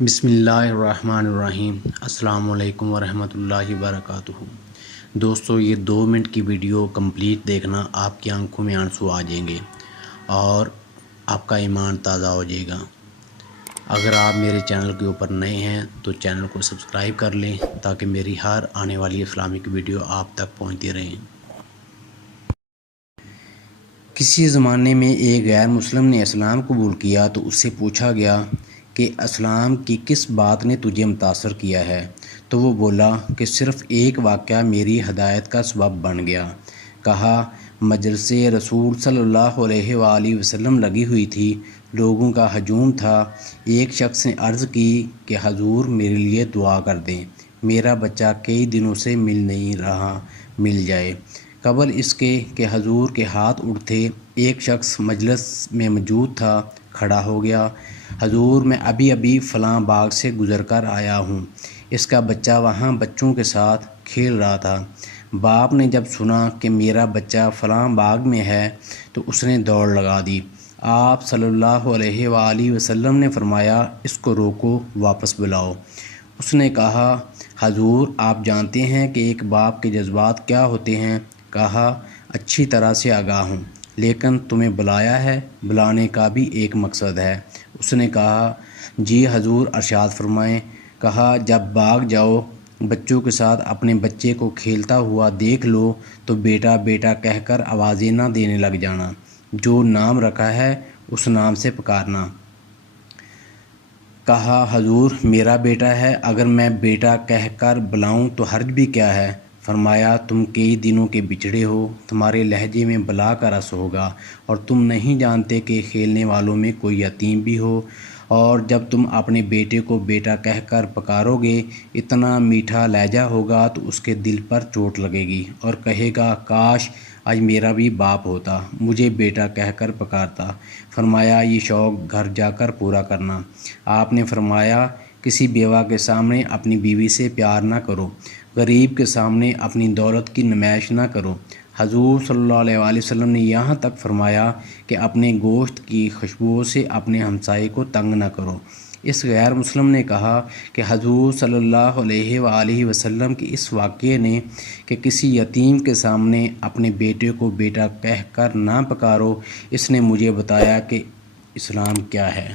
بسم اللہ الرحمن الرحیم۔ السلام علیکم ورحمۃ اللہ وبرکاتہ۔ دوستو، یہ 2 منٹ کی ویڈیو کمپلیٹ دیکھنا، آپ کی آنکھوں میں آنسو آ جائیں گے اور آپ کا ایمان تازہ ہو جائے گا۔ اگر آپ میرے چینل کے اوپر نئے ہیں تو چینل کو سبسکرائب کر لیں تاکہ میری ہر آنے والی اسلامک ویڈیو آپ تک پہنچتی رہیں۔ کسی زمانے میں ایک غیر مسلم نے اسلام قبول کیا تو اس سے پوچھا گیا کہ اسلام کی کس بات نے تجھے متاثر کیا ہے؟ تو وہ بولا کہ صرف ایک واقعہ میری ہدایت کا سبب بن گیا۔ کہا، مجلس رسول صلی اللہ علیہ وآلہ وسلم لگی ہوئی تھی، لوگوں کا ہجوم تھا۔ ایک شخص نے عرض کی کہ حضور میرے لیے دعا کر دیں، میرا بچہ کئی دنوں سے مل نہیں رہا، مل جائے۔ قبل اس کے کہ حضور کے ہاتھ اٹھتے، ایک شخص مجلس میں موجود تھا، کھڑا ہو گیا۔ حضور، میں ابھی فلاں باغ سے گزر کر آیا ہوں، اس کا بچہ وہاں بچوں کے ساتھ کھیل رہا تھا۔ باپ نے جب سنا کہ میرا بچہ فلاں باغ میں ہے تو اس نے دوڑ لگا دی۔ آپ صلی اللہ علیہ وآلہ وسلم نے فرمایا، اس کو روکو، واپس بلاؤ۔ اس نے کہا، حضور آپ جانتے ہیں کہ ایک باپ کے جذبات کیا ہوتے ہیں؟ کہا، اچھی طرح سے آگاہ ہوں، لیکن تمہیں بلایا ہے، بلانے کا بھی ایک مقصد ہے۔ اس نے کہا، جی حضور ارشاد فرمائیں۔ کہا، جب باغ جاؤ، بچوں کے ساتھ اپنے بچے کو کھیلتا ہوا دیکھ لو تو بیٹا بیٹا کہہ کر آوازیں نہ دینے لگ جانا، جو نام رکھا ہے اس نام سے پکارنا۔ کہا، حضور میرا بیٹا ہے، اگر میں بیٹا کہہ کر بلاؤں تو حرج بھی کیا ہے؟ فرمایا، تم کئی دنوں کے بچھڑے ہو، تمہارے لہجے میں بلا کا رس ہوگا، اور تم نہیں جانتے کہ کھیلنے والوں میں کوئی یتیم بھی ہو، اور جب تم اپنے بیٹے کو بیٹا کہہ کر پکارو گے، اتنا میٹھا لہجہ ہوگا تو اس کے دل پر چوٹ لگے گی اور کہے گا، کاش آج میرا بھی باپ ہوتا، مجھے بیٹا کہہ کر پکارتا۔ فرمایا، یہ شوق گھر جا کر پورا کرنا۔ آپ نے فرمایا، کسی بیوہ کے سامنے اپنی بیوی سے پیار نہ کرو، غریب کے سامنے اپنی دولت کی نمائش نہ کرو۔ حضور صلی اللہ علیہ وآلہ وسلم نے یہاں تک فرمایا کہ اپنے گوشت کی خوشبو سے اپنے ہمسائے کو تنگ نہ کرو۔ اس غیر مسلم نے کہا کہ حضور صلی اللہ علیہ وآلہ وسلم کے اس واقعے نے کہ کسی یتیم کے سامنے اپنے بیٹے کو بیٹا کہہ کر نہ پکارو، اس نے مجھے بتایا کہ اسلام کیا ہے۔